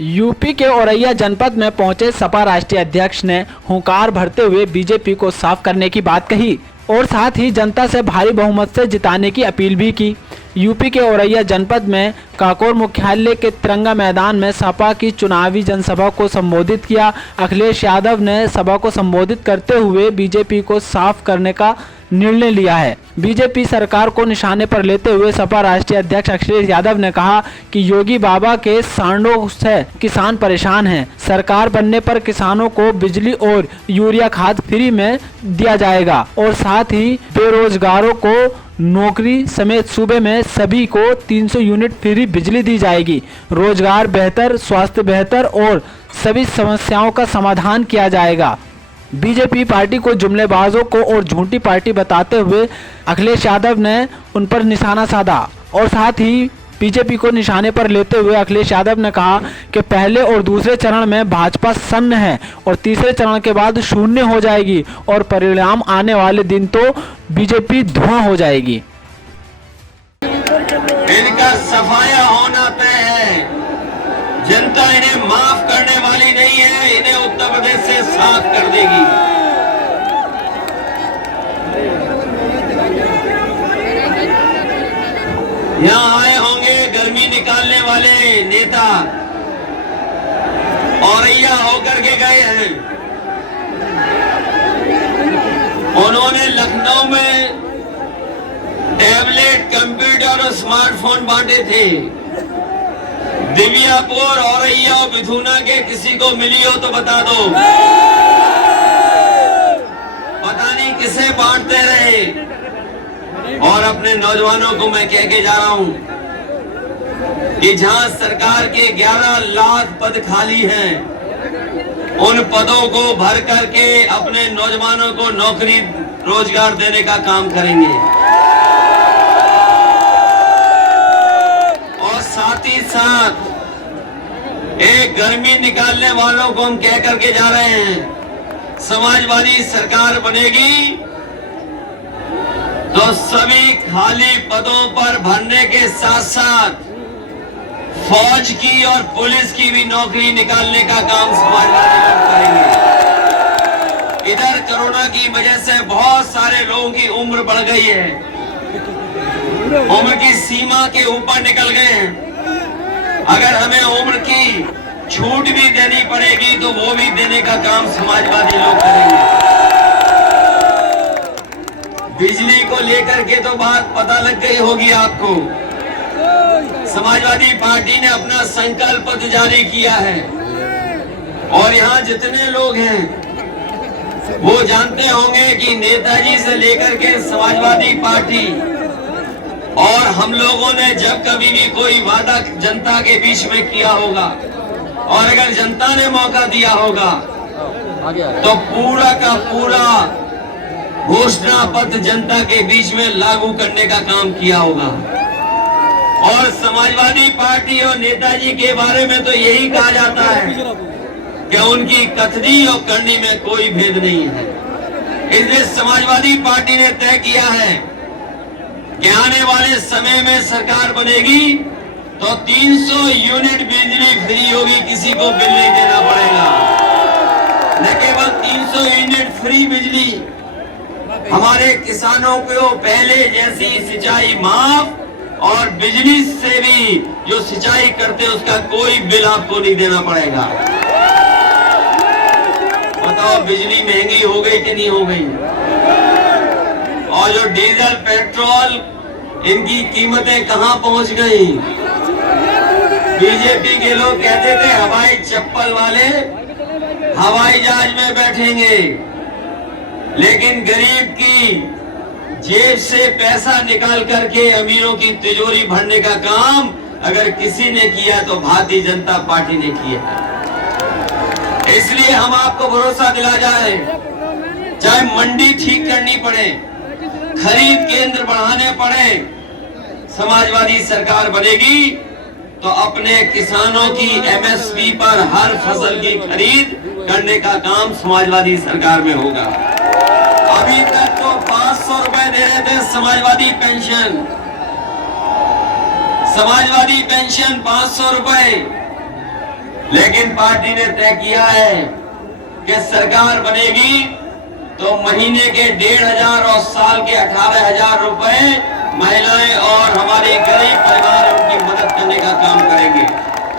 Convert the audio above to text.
UP के औरैया जनपद में पहुंचे सपा राष्ट्रीय अध्यक्ष ने हुंकार भरते हुए बीजेपी को साफ करने की बात कही और साथ ही जनता से भारी बहुमत से जिताने की अपील भी की। यूपी के औरैया जनपद में काकोर मुख्यालय के तिरंगा मैदान में सपा की चुनावी जनसभा को संबोधित किया। अखिलेश यादव ने सभा को संबोधित करते हुए बीजेपी को साफ करने का निर्णय लिया है। बीजेपी सरकार को निशाने पर लेते हुए सपा राष्ट्रीय अध्यक्ष अखिलेश यादव ने कहा कि योगी बाबा के सांडों से किसान परेशान हैं। सरकार बनने पर किसानों को बिजली और यूरिया खाद फ्री में दिया जाएगा और साथ ही बेरोजगारों को नौकरी समेत सूबे में सभी को 300 यूनिट फ्री बिजली दी जाएगी। रोजगार बेहतर, स्वास्थ्य बेहतर और सभी समस्याओं का समाधान किया जाएगा। बीजेपी पार्टी को जुमलेबाजों को और झूठी पार्टी बताते हुए अखिलेश यादव ने उन पर निशाना साधा और साथ ही बीजेपी को निशाने पर लेते हुए अखिलेश यादव ने कहा कि पहले और दूसरे चरण में भाजपा सन्न है और तीसरे चरण के बाद शून्य हो जाएगी और परिणाम आने वाले दिन तो बीजेपी धुआं हो जाएगी। इनका सफाया होना तय है। जनता इन्हें माफ करने वाली नहीं है, इन्हें उत्तर प्रदेश से साफ कर देगी। यहाँ आए होंगे गर्मी निकालने वाले नेता, औरैया होकर के गए हैं। उन्होंने लखनऊ में टैबलेट, कंप्यूटर और स्मार्टफोन बांटे थे। दिव्यापुर, औरैया और मिथुना के किसी को मिली हो तो बता दो। पता नहीं किसे बांटते रहे। और अपने नौजवानों को मैं कह के जा रहा हूं कि जहां सरकार के 11 लाख पद खाली हैं, उन पदों को भर करके अपने नौजवानों को नौकरी रोजगार देने का काम करेंगे। और साथ ही साथ एक गर्मी निकालने वालों को हम कह करके जा रहे हैं, समाजवादी सरकार बनेगी तो सभी खाली पदों पर भरने के साथ साथ फौज की और पुलिस की भी नौकरी निकालने का काम समाजवादी लोग करेंगे। इधर कोरोना की वजह से बहुत सारे लोगों की उम्र बढ़ गई है, उम्र की सीमा के ऊपर निकल गए हैं। अगर हमें उम्र की छूट भी देनी पड़ेगी तो वो भी देने का काम समाजवादी लोग करेंगे। बिजली को लेकर के तो बात पता लग गई होगी आपको। समाजवादी पार्टी ने अपना संकल्प पत्र जारी किया है और यहाँ जितने लोग हैं वो जानते होंगे कि नेताजी से लेकर के समाजवादी पार्टी और हम लोगों ने जब कभी भी कोई वादा जनता के बीच में किया होगा और अगर जनता ने मौका दिया होगा तो पूरा का पूरा घोषणा पत्र जनता के बीच में लागू करने का काम किया होगा। और समाजवादी पार्टी और नेताजी के बारे में तो यही कहा जाता है कि उनकी कथनी और करनी में कोई भेद नहीं है। इसलिए समाजवादी पार्टी ने तय किया है कि आने वाले समय में सरकार बनेगी तो 300 यूनिट बिजली फ्री होगी, किसी को बिल नहीं देना पड़ेगा। न केवल 300 यूनिट फ्री बिजली, हमारे किसानों को पहले जैसी सिंचाई माफ और बिजली से भी जो सिंचाई करते हैं उसका कोई बिल आपको नहीं देना पड़ेगा। बताओ बिजली महंगी हो गई कि नहीं हो गई? और जो डीजल, पेट्रोल, इनकी कीमतें कहां पहुंच गई? बीजेपी के लोग कहते थे हवाई चप्पल वाले हवाई जहाज में बैठेंगे, लेकिन गरीब की जेब से पैसा निकाल करके अमीरों की तिजोरी भरने का काम अगर किसी ने किया तो भारतीय जनता पार्टी ने किया। इसलिए हम आपको भरोसा दिला जाए, चाहे मंडी ठीक करनी पड़े, खरीद केंद्र बढ़ाने पड़े, समाजवादी सरकार बनेगी तो अपने किसानों की एमएसपी पर हर फसल की खरीद करने का काम समाजवादी सरकार में होगा। अभी तक तो 500 रुपए दे रहे थे समाजवादी पेंशन, समाजवादी पेंशन 500 रुपए। लेकिन पार्टी ने तय किया है कि सरकार बनेगी तो महीने के 1,500 और साल के 18,000 रुपए महिलाएं और हमारे गरीब परिवार उनकी मदद करने का काम करेंगे।